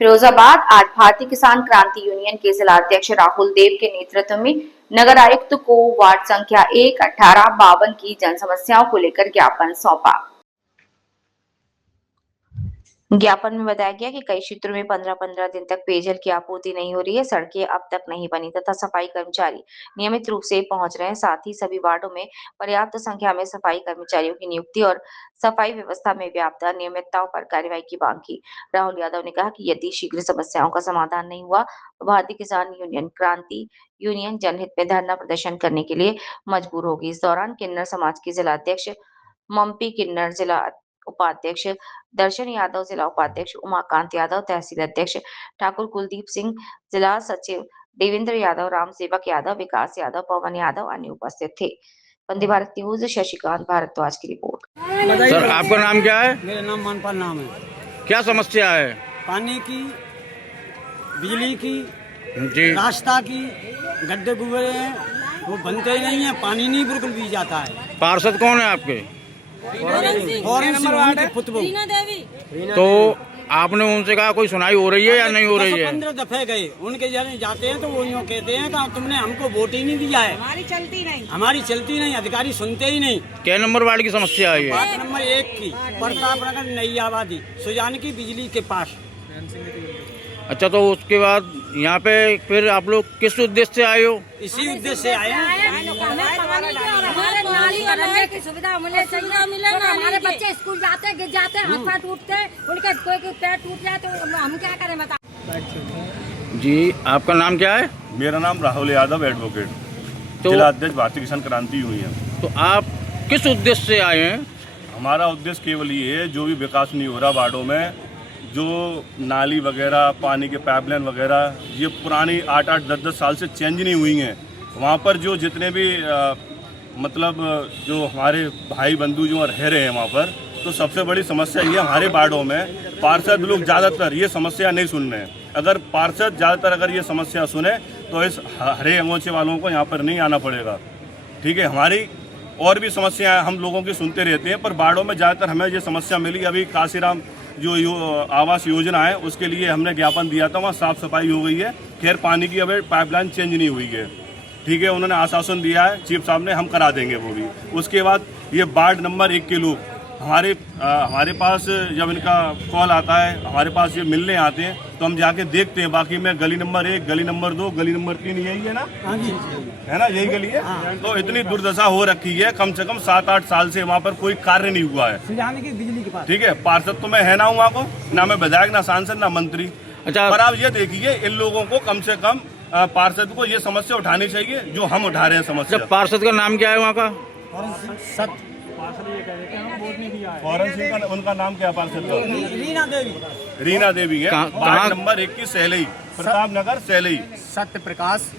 फिरोजाबाद आज भारतीय किसान क्रांति यूनियन के जिलाध्यक्ष राहुल देव के नेतृत्व में नगर आयुक्त को वार्ड संख्या 1-1852 की जन समस्याओं को लेकर ज्ञापन सौंपा। ज्ञापन में बताया गया कि कई क्षेत्रों में 15-15 दिन तक पेयजल की आपूर्ति नहीं हो रही है, सड़कें अब तक नहीं बनी तथा सफाई कर्मचारी नियमित रूप से पहुंच रहे हैं। साथ ही सभी वार्डों में पर्याप्त संख्या में सफाई कर्मचारियों की नियुक्ति और सफाई व्यवस्था में व्याप्त अनियमितताओं पर कार्रवाई की मांग की। राहुल यादव ने कहा कि यदि शीघ्र समस्याओं का समाधान नहीं हुआ तो भारतीय किसान यूनियन क्रांति यूनियन जनहित में धरना प्रदर्शन करने के लिए मजबूर होगी। इस दौरान किन्नर समाज के जिलाध्यक्ष मम्पी किन्नर, जिला उपाध्यक्ष दर्शन यादव, जिला उपाध्यक्ष उमाकांत यादव, तहसील अध्यक्ष ठाकुर कुलदीप सिंह, जिला सचिव देवेंद्र यादव, राम सेवक यादव, विकास यादव, पवन यादव अन्य उपस्थित थे। वंदे भारत न्यूज शशिकांत भारद्वाज की रिपोर्ट। सर, आपका नाम क्या है? मेरा नाम मानपाल नाम है। क्या समस्या है? पानी की, बिजली की, जी, रास्ता की, गड्ढे गुब्बरे हैं, वो बनते ही नहीं है, पानी नहीं बिल्कुल भी जाता है। पार्षद कौन है आपके? तो आपने उनसे कहा कोई सुनाई हो रही है या नहीं हो रही है? 15 दफे गए, उनके जाते हैं तो वो यूँ कहते हैं कि तुमने हमको वोट ही नहीं दिया है, हमारी चलती नहीं, अधिकारी सुनते ही नहीं। क्या नंबर वार्ड की समस्या है ये? वार्ड नंबर 1 की, प्रताप नगर, नई आबादी, सुजान की बिजली के पास। अच्छा, तो उसके बाद यहाँ पे फिर आप लोग किस उद्देश्य से आए हो? इसी उद्देश्य से आए हैं। हमारे नाली करने की सुविधा मिले ना, हमारे बच्चे स्कूल जाते गिर जाते, हाथ पैर टूटते, उनके कोई पैर टूट जाए तो हम क्या करें बता। जी, आपका नाम क्या है? मेरा नाम राहुल यादव, एडवोकेट, जिला अध्यक्ष भारतीय किसान क्रांति यूनियन। तो आप किस उद्देश्य से आए हैं? हमारा उद्देश्य केवल ये है, जो भी विकास नहीं हो रहा वार्डों में, जो नाली वगैरह, पानी के पाइपलाइन वगैरह, ये पुरानी 8-8, 10-10 साल से चेंज नहीं हुई हैं। वहाँ पर जो जितने भी मतलब जो हमारे भाई बंधु जो रह रहे हैं वहाँ पर, तो सबसे बड़ी समस्या ये हमारे वार्डों में पार्षद लोग ज़्यादातर ये समस्या नहीं सुन रहे हैं। अगर पार्षद ज़्यादातर अगर ये समस्या सुने तो इस हरे अंगोछे वालों को यहाँ पर नहीं आना पड़ेगा। ठीक है, हमारी और भी समस्याएं हम लोगों की सुनते रहते हैं, पर वार्डों में ज़्यादातर हमें ये समस्या मिली। अभी काशीराम जो आवास योजना है उसके लिए हमने ज्ञापन दिया था, वहाँ साफ़ सफाई हो गई है। खैर, पानी की अभी पाइपलाइन चेंज नहीं हुई है। ठीक है, उन्होंने आश्वासन दिया है चीफ साहब ने, हम करा देंगे वो भी। उसके बाद ये वार्ड नंबर 1 के लोग हमारे पास जब इनका कॉल आता है, हमारे पास ये मिलने आते हैं तो हम जाके देखते हैं। बाकी में गली नंबर 1, गली नंबर 2, गली नंबर 3 यही है ना? हाँ जी, है ना, यही गली है। तो इतनी दुर्दशा हो रखी है, कम से कम 7-8 साल से वहाँ पर कोई कार्य नहीं हुआ है। सुजान की बिजली के पास। ठीक है, पार्षद तो मैं है ना हूँ वहाँ को, ना मैं विधायक, ना सांसद, ना मंत्री। अच्छा, पर आप ये देखिए, इन लोगों को कम से कम पार्षद को ये समस्या उठानी चाहिए जो हम उठा रहे हैं समस्या। पार्षद का नाम क्या है वहाँ का? फौरन सिंह का, उनका नाम क्या है पार्षद का? रीना देवी है। कहाँ? वार्ड नंबर 1 की सहलई, प्रताप नगर सहलई। सत्य प्रकाश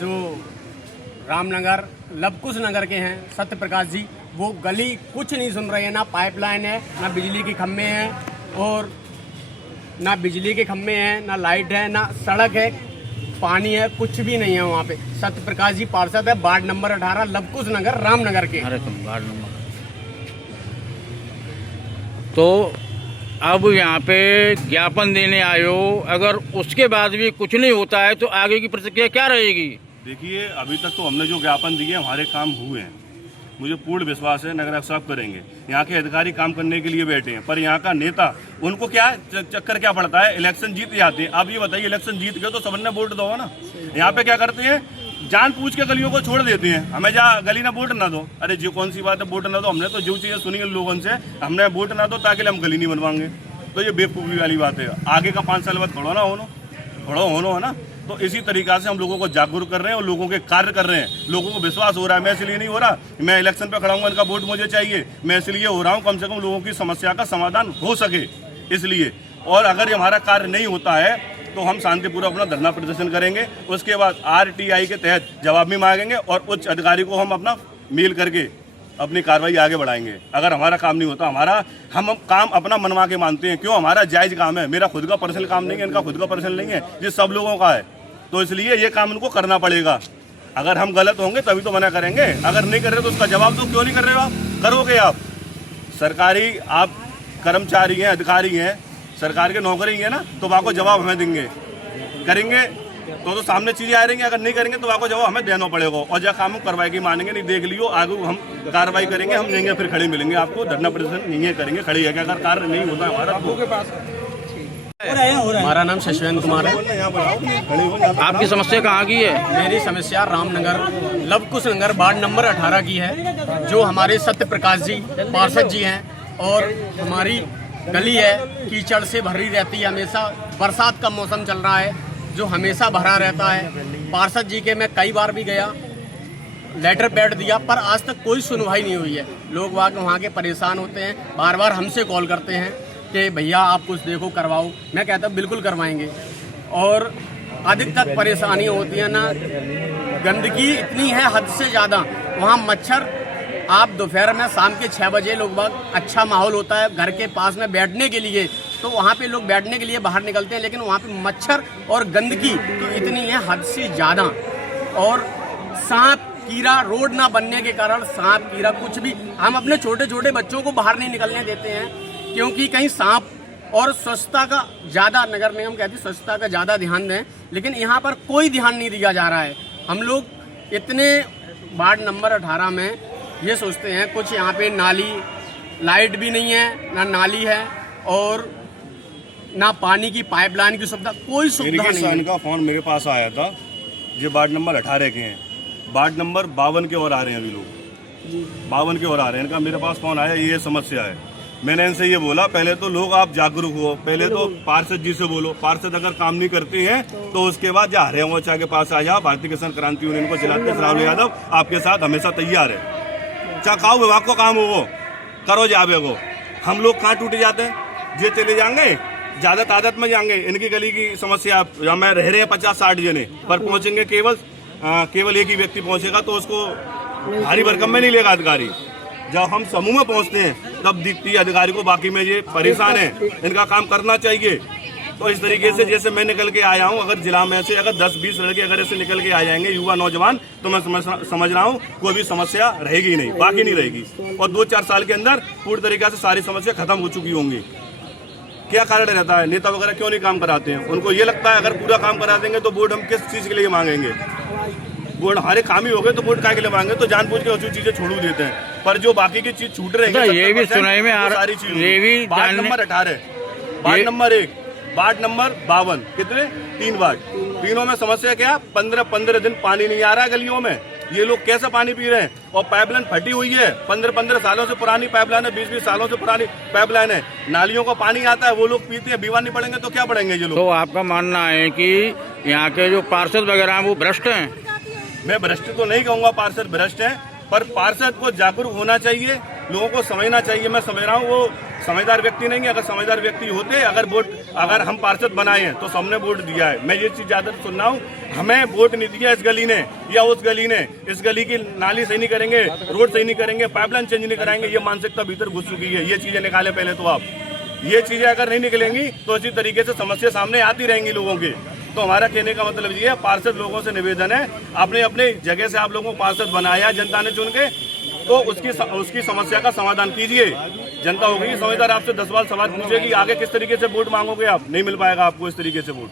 जो रामनगर लवकुश नगर के हैं, सत्य प्रकाश जी, वो गली कुछ नहीं सुन रहे हैं। ना पाइपलाइन है, ना बिजली के खम्भे हैं, और ना बिजली के खम्भे हैं, ना लाइट है, ना सड़क है, पानी है, कुछ भी नहीं है वहाँ पे। सत्य प्रकाश जी पार्षद है, वार्ड नंबर 18, लवकुश नगर, रामनगर के। अरे तुम वार्ड नंबर। तो अब यहाँ पे ज्ञापन देने आए हो, अगर उसके बाद भी कुछ नहीं होता है तो आगे की प्रतिक्रिया क्या रहेगी? देखिए, अभी तक तो हमने जो ज्ञापन दिए हमारे काम हुए हैं। मुझे पूर्ण विश्वास है नगर साफ करेंगे। यहाँ के अधिकारी काम करने के लिए बैठे हैं, पर यहाँ का नेता, उनको क्या चक्कर क्या पड़ता है, इलेक्शन जीत जाते हैं। अब ये बताइए, इलेक्शन जीत गए तो सबने वोट दो ना। यहाँ पे क्या करते हैं, जान पूछ के गलियों को छोड़ देते हैं, हमें जहाँ गली ना वोट ना दो। अरे जो कौन सी बात है वोट ना दो, हमने तो जो चीज़ें सुनी है लोगों से, हमने वोट ना दो ताकि हम गली नहीं बनवाएंगे। तो ये बेवकूफ़ी वाली बात है। आगे का 5 साल बाद खड़ो होनो है ना। तो इसी तरीक़ा से हम लोगों को जागरूक कर रहे हैं और लोगों के कार्य कर रहे हैं। लोगों को विश्वास हो रहा है। मैं इसलिए नहीं हो रहा मैं इलेक्शन पे खड़ा हूँ, इनका वोट मुझे चाहिए, मैं इसलिए हो रहा हूँ कम से कम लोगों की समस्या का समाधान हो सके इसलिए। और अगर हमारा कार्य नहीं होता है तो हम शांतिपूर्वक अपना धरना प्रदर्शन करेंगे। उसके बाद RTI के तहत जवाब भी मांगेंगे और उच्च अधिकारी को हम अपना मेल करके अपनी कार्रवाई आगे बढ़ाएंगे। अगर हमारा काम नहीं होता, हम काम अपना मनवा के मानते हैं। क्यों? हमारा जायज़ काम है, मेरा खुद का पर्सनल काम नहीं है, इनका खुद का पर्सनल नहीं है, ये सब लोगों का है। तो इसलिए ये काम इनको करना पड़ेगा। अगर हम गलत होंगे तभी तो मना करेंगे, अगर नहीं कर रहे तो उसका जवाब तो क्यों नहीं कर रहे हो आप? करोगे आप। सरकारी आप कर्मचारी हैं, अधिकारी हैं, सरकार के नौकरी है ना, तो वहाँ को जवाब हमें देंगे, करेंगे तो सामने चीजें आ रही हैं। अगर नहीं करेंगे तो वहाँ को जवाब हमें देना पड़ेगा, और जब काम कार्रवाई की मानेंगे नहीं, देख लियो आगे हम कार्रवाई करेंगे, हम यहीं फिर खड़े मिलेंगे आपको, धरना प्रदर्शन यहीं करेंगे, खड़ी है। अगर कार्य नहीं होता हमारा तो हमारा नाम शशवेंद्र कुमार है। आपकी समस्या कहाँ की है? मेरी समस्या रामनगर लवकुश नगर वार्ड नंबर 18 की है। जो हमारे सत्य प्रकाश जी पार्षद जी हैं, और हमारी गली है कीचड़ से भरी रहती है, हमेशा बरसात का मौसम चल रहा है जो हमेशा भरा रहता है। पार्षद जी के मैं कई बार भी गया, लेटर पैड दिया, पर आज तक कोई सुनवाई नहीं हुई है। लोग वहाँ के परेशान होते हैं, बार बार हमसे कॉल करते हैं कि भैया आप कुछ देखो करवाओ। मैं कहता हूँ बिल्कुल करवाएंगे। और अधिकतर परेशानी होती है ना, गंदगी इतनी है हद से ज़्यादा। वहाँ मच्छर, आप दोपहर में शाम के 6 बजे लोग बाग अच्छा माहौल होता है घर के पास में बैठने के लिए, तो वहाँ पे लोग बैठने के लिए बाहर निकलते हैं, लेकिन वहाँ पे मच्छर और गंदगी तो इतनी है हद से ज़्यादा। और सांप कीड़ा, रोड ना बनने के कारण सांप कीड़ा कुछ भी, हम अपने छोटे छोटे बच्चों को बाहर नहीं निकलने देते हैं, क्योंकि कहीं सांप। और स्वच्छता का ज़्यादा, नगर निगम कहती है स्वच्छता का ज़्यादा ध्यान दें, लेकिन यहाँ पर कोई ध्यान नहीं दिया जा रहा है। हम लोग इतने वार्ड नंबर 18 में ये सोचते हैं, कुछ यहाँ पे नाली, लाइट भी नहीं है, ना नाली है, और ना पानी की पाइपलाइन की सुविधा, कोई सुविधा नहीं है। इनका फोन मेरे पास आया था, जो वार्ड नंबर 18 के हैं, वार्ड नंबर 52 के और आ रहे हैं, अभी लोग 52 के और आ रहे हैं। इनका मेरे पास फोन आया, ये समस्या है। मैंने इनसे ये बोला, पहले तो लोग आप जागरूक हो, पहले तो पार्षद जी से बोलो, पार्षद अगर काम नहीं करते हैं तो उसके बाद जा हरियाणा मोर्चा के पास आ जाओ, भारतीय किसान क्रांति यूनियन को जिलाध्यक्ष राहुल यादव आपके साथ हमेशा तैयार है। चाहे खाओ विभाग को काम हो वो करो जावे को, हम लोग कहाँ टूटे जाते हैं, जे चले जाएंगे ज्यादा तादाद में जाएंगे। इनकी गली की समस्या, यहाँ में रह रहे हैं 50-60 जने, पर पहुंचेंगे केवल एक ही व्यक्ति पहुंचेगा, तो उसको भारी भरकम में नहीं लेगा अधिकारी। जब हम समूह में पहुंचते हैं तब दिखती है अधिकारी को बाकी में ये परेशान है, इनका काम करना चाहिए। तो इस तरीके से जैसे मैं निकल के आया हूँ, अगर जिला में से अगर 10-20 लड़के अगर ऐसे निकल के आ जाएंगे, युवा नौजवान, तो मैं समझ रहा हूँ कोई भी समस्या रहेगी नहीं, बाकी नहीं रहेगी, और 2-4 साल के अंदर पूरी तरीके से सारी समस्या खत्म हो चुकी होंगी। क्या कारण रहता है, नेता वगैरह क्यों नहीं काम कराते हैं? उनको ये लगता है अगर पूरा काम करा देंगे तो वोट हम किस चीज के लिए मांगेंगे, वोट हमारे काम ही हो गए तो वोट काय के लिए मांगे, तो जानबूझ के अच्छी चीजें छोड़ देते हैं। पर जो बाकी की चीज छूट रही है, ये भी सुनाई में आ सारी चीज, ward number 18, ward number 1, ward number 52, कितने 3 वार्ड, तीनों में समस्या क्या, 15 दिन पानी नहीं आ रहा है गलियों में। ये लोग कैसे पानी पी रहे हैं? और पाइपलाइन फटी हुई है, 15 सालों से पुरानी पाइपलाइन है, 20 सालों से पुरानी पाइपलाइन है। नालियों का पानी आता है, वो लोग पीते हैं, बीमार नहीं पड़ेंगे तो क्या पड़ेंगे ये लोग? तो आपका मानना है कि यहाँ के जो पार्षद वगैरह हैं वो भ्रष्ट हैं? मैं भ्रष्ट तो नहीं कहूँगा पार्षद भ्रष्ट हैं, पर पार्षद को जागरूक होना चाहिए, लोगों को समझना चाहिए। मैं समझ रहा हूँ वो समझदार व्यक्ति नहीं है। अगर समझदार व्यक्ति होते, अगर हम पार्षद बनाए हैं तो सबने वोट दिया है। मैं ये चीज ज्यादा सुन रहा हूँ, हमें वोट नहीं दिया इस गली ने या उस गली ने, इस गली की नाली सही नहीं करेंगे, रोड सही नहीं करेंगे, पाइपलाइन चेंज नहीं कराएंगे, ये मानसिकता भीतर घुस चुकी है। ये चीजें निकाले पहले तो आप, ये चीजें अगर नहीं निकलेंगी तो इसी तरीके से समस्या सामने आती रहेंगी लोगों की। तो हमारा कहने का मतलब ये है, पार्षद लोगों से निवेदन है, आपने अपने जगह से आप लोगों को पार्षद बनाया जनता ने चुन के, तो उसकी समस्या का समाधान कीजिए। जनता होगी समझदार, आपसे 10 सवाल पूछेगी, आगे किस तरीके से वोट मांगोगे आप, नहीं मिल पाएगा आपको इस तरीके से वोट।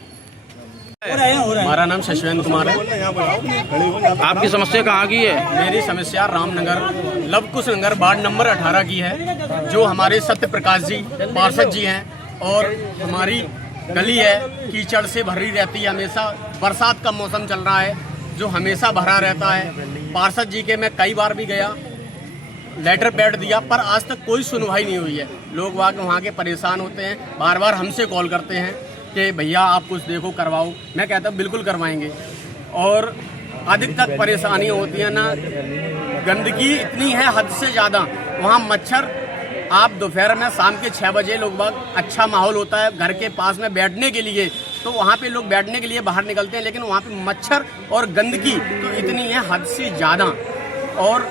हमारा नाम शशवेंद्र कुमार है। आपकी समस्या कहाँ की है? मेरी समस्या रामनगर लवकुश नगर वार्ड नंबर 18 की है। जो हमारे सत्य प्रकाश जी पार्षद जी हैं, और हमारी गली है कीचड़ से भरी रहती है, हमेशा बरसात का मौसम चल रहा है जो हमेशा भरा रहता है। पार्षद जी के मैं कई बार भी गया, लेटर पैड दिया, पर आज तक कोई सुनवाई नहीं हुई है। लोग वहाँ के परेशान होते हैं, बार बार हमसे कॉल करते हैं कि भैया आप कुछ देखो करवाओ। मैं कहता हूँ बिल्कुल करवाएंगे। और अधिकतर परेशानी होती है ना, गंदगी इतनी है हद से ज़्यादा। वहाँ मच्छर, आप दोपहर में शाम के 6 बजे लोग बाग अच्छा माहौल होता है घर के पास में बैठने के लिए, तो वहाँ पे लोग बैठने के लिए बाहर निकलते हैं, लेकिन वहाँ पे मच्छर और गंदगी तो इतनी है हद से ज़्यादा। और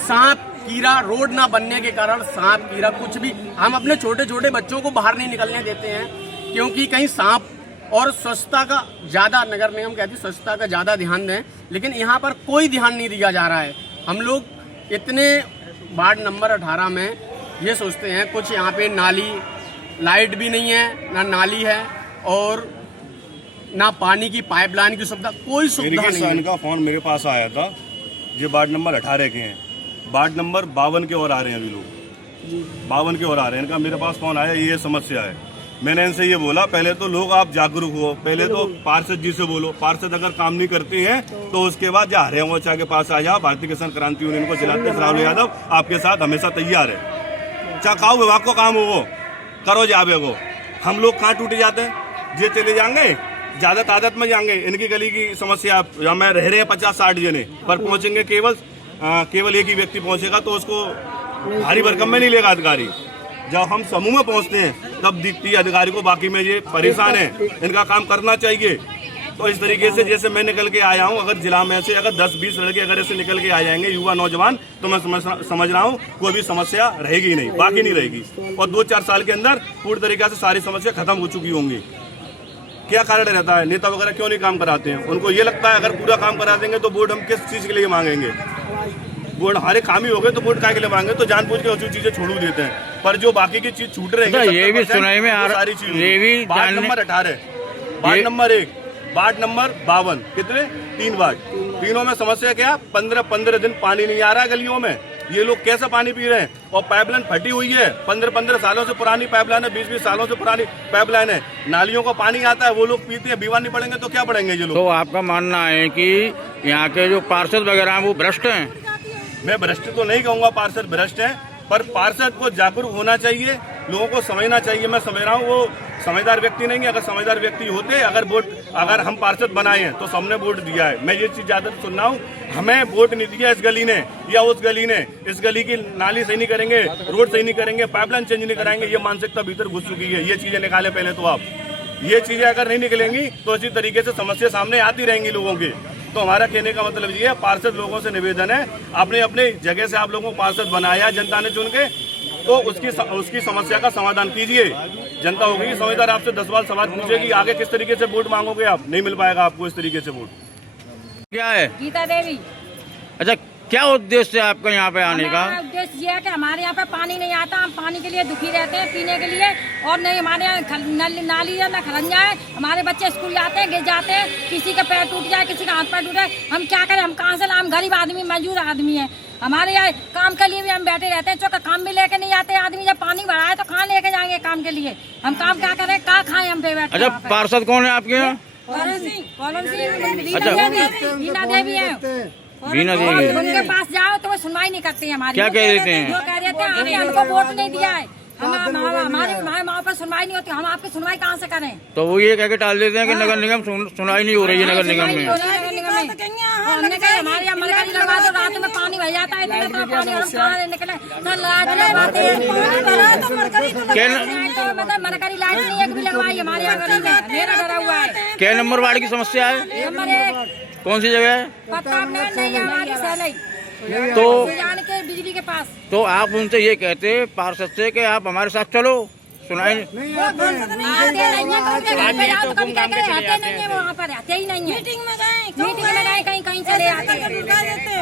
सांप कीड़ा, रोड ना बनने के कारण सांप कीड़ा कुछ भी, हम अपने छोटे छोटे बच्चों को बाहर नहीं निकलने देते हैं, क्योंकि कहीं सांप। और स्वच्छता का ज़्यादा, नगर निगम कहती है स्वच्छता का ज़्यादा ध्यान दें, लेकिन यहाँ पर कोई ध्यान नहीं दिया जा रहा है। हम लोग इतने वार्ड नंबर 18 में ये सोचते हैं, कुछ यहाँ पे नाली, लाइट भी नहीं है, ना नाली है और ना पानी की पाइपलाइन की सुविधा, कोई सुविधा नहीं है। इनका फोन मेरे पास आया था, ये वार्ड नंबर 18 के हैं, वार्ड नंबर 52 के और आ रहे हैं, अभी लोग 52 के और आ रहे हैं। इनका मेरे पास फोन आया, ये समस्या है। मैंने इनसे ये बोला, पहले तो लोग आप जागरूक हो, पहले तो पार्षद जी से बोलो, पार्षद अगर काम नहीं करते हैं तो उसके बाद जा रहे मोर्चा के पास आ जाओ, भारतीय किसान क्रांति यूनियन को जिलाते राहुल यादव आपके साथ हमेशा तैयार है। चाहे विभाग को काम हो वो करो, जावे को हम लोग कहाँ टूटे जाते हैं, ये चले जाएंगे ज्यादा तादाद में जाएंगे। इनकी गली की समस्या जहाँ मैं रह रहे हैं 50-60 जने पर पहुंचेंगे, केवल एक ही व्यक्ति पहुंचेगा तो उसको भारी भरकम में नहीं लेगा अधिकारी। जब हम समूह में पहुंचते हैं तब दिखती है अधिकारी को बाकी में ये परेशान है, इनका काम करना चाहिए। तो इस तरीके से जैसे मैं निकल के आया हूं, अगर जिला में से अगर 10-20 लड़के अगर ऐसे निकल के आ जाएंगे युवा नौजवान, तो मैं समझ रहा हूं कोई भी समस्या रहेगी नहीं, बाकी नहीं रहेगी। और 2-4 साल के अंदर पूरी तरीके से सारी समस्या खत्म हो चुकी होंगी। क्या कारण रहता है, नेता वगैरह क्यों नहीं काम कराते हैं? उनको ये लगता है अगर पूरा काम करा देंगे तो वोट हम किस चीज के लिए मांगेंगे, वोट हमारे काम ही हो गए तो वोट काय के लिए मांगे, तो जानबूझ के अच्छी चीजें छोड़ देते हैं। पर जो बाकी की चीज छूट रही है, ये भी सुनाई में आ सारी चीज, ये भी ward number 18, ward number 1, ward number 52, कितने 3 वार्ड, तीनों में समस्या क्या, 15 दिन पानी नहीं आ रहा है गलियों में। ये लोग कैसे पानी पी रहे हैं? और पाइपलाइन फटी हुई है, 15 सालों से पुरानी पाइपलाइन है, 20 सालों से पुरानी पाइपलाइन है। नालियों का पानी आता है, वो लोग पीते हैं, बीमार नहीं पड़ेंगे तो क्या पड़ेंगे ये लोग? तो आपका मानना है कि यहाँ के जो पार्षद वगैरह हैं वो भ्रष्ट हैं? मैं भ्रष्ट तो नहीं कहूँगा पार्षद भ्रष्ट हैं, पर पार्षद को जागरूक होना चाहिए, लोगों को समझना चाहिए। मैं समझ रहा हूँ वो समझदार व्यक्ति नहीं है। अगर समझदार व्यक्ति होते, अगर हम पार्षद बनाए हैं तो सबने वोट दिया है। मैं ये चीज ज्यादा सुन रहा हूँ, हमें वोट नहीं दिया इस गली ने या उस गली ने, इस गली की नाली सही नहीं करेंगे, रोड सही नहीं करेंगे, पाइपलाइन चेंज नहीं कराएंगे, ये मानसिकता भीतर घुस चुकी है। ये चीजें निकाले पहले तो आप, ये चीजें अगर नहीं निकलेंगी तो इसी तरीके से समस्या सामने आती रहेंगी लोगों की। तो हमारा कहने का मतलब ये है, पार्षद लोगों से निवेदन है, अपने अपने जगह से आप लोगों को पार्षद बनाया जनता ने चुन के, तो उसकी समस्या का समाधान कीजिए। जनता होगी समझदार, आपसे 10 बार सवाल पूछेगी, आगे किस तरीके से वोट मांगोगे आप, नहीं मिल पाएगा आपको इस तरीके से वोट। क्या है? गीता देवी। अच्छा, क्या उद्देश्य है आपका यहाँ पे आने का? उद्देश्य ये है कि हमारे यहाँ पे पानी नहीं आता, हम पानी के लिए दुखी रहते हैं पीने के लिए, और नहीं हमारे यहाँ नाली ना खरंजा है, हमारे बच्चे स्कूल जाते हैं, गिर जाते हैं, किसी का पैर टूट जाए, किसी का हाथ पैर टूट जाए, हम क्या करें? हम कहाँ से लाएं? हम गरीब आदमी, मजदूर आदमी है। हमारे यहाँ काम के लिए भी हम बैठे रहते हैं, चौका काम भी लेके नहीं आते आदमी। जब पानी भरा है तो कहाँ लेके जाएंगे काम के लिए? हम काम क्या करें, क्या खाएं हम पे बैठे? अच्छा, पार्षद कौन है आपके यहाँ? रीना देवी है। बीना देवी। उनके पास जाओ तो वो सुनवाई नहीं करती है हमारी। क्या कह देते हैं? जो कह देते हैं आपने हमको वोट नहीं दिया है, हमारे माँ पर सुनवाई नहीं होती, हम आपकी सुनवाई कहाँ से करें? तो वो ये कह के टाल देते हैं कि नगर निगम सुनवाई नहीं हो रही है नगर निगम में। हमने कहा हमारे यहाँ मलकारी लगवा दो, रात में पानी भर जाता है, इतना पानी हम कहाँ निकले? मतलब मलकारी लाइट नहीं है, लगवाई हमारे यहाँ गली में, मेरा डरा हुआ है। क्या नंबर वार्ड की समस्या है? नंबर 1 कौन सी जगह है? प्रताप नगर नहीं है हमारी सैलई, तो जान के बिजली के पास। तो आप उनसे ये कहते पार्षद से कि आप हमारे साथ चलो, सुनाई आते नहीं है, तो कभी कहते हैं आते नहीं है, वो वहाँ पर आते ही नहीं है। मीटिंग में गए कहीं चले आते हैं,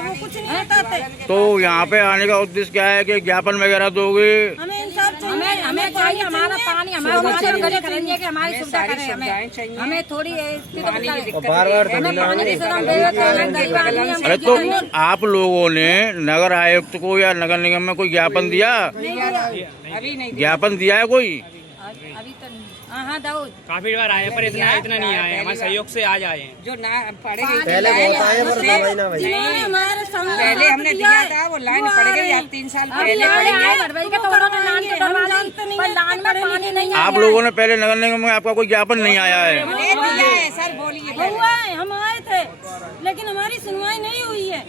वो कुछ नहीं बताते। तो यहाँ पे आने का उद्देश्य क्या है कि ज्ञापन वगैरह दोगे? हमें चाहिए हमारा पानी, हमारे गले खरंजे की हमारी सुविधा करें। हमें थोड़ी अरे तो आप लोगों ने नगर आयुक्त को या नगर निगम में कोई ज्ञापन दिया? अभी नहीं ज्ञापन दिया है कोई? अभी तो हाँ दाऊद काफी बार आए पर इतना नहीं आए, हमारे सहयोग से आज आए हैं। जो ना पड़े गई पहले हमने दिया था, वो लाइन पड़ गई 3 साल पहले। आप लोगों ने पहले नगर निगम में आपका कोई ज्ञापन नहीं आया है? सर बोलिए। हम आए थे लेकिन हमारी सुनवाई नहीं हुई है।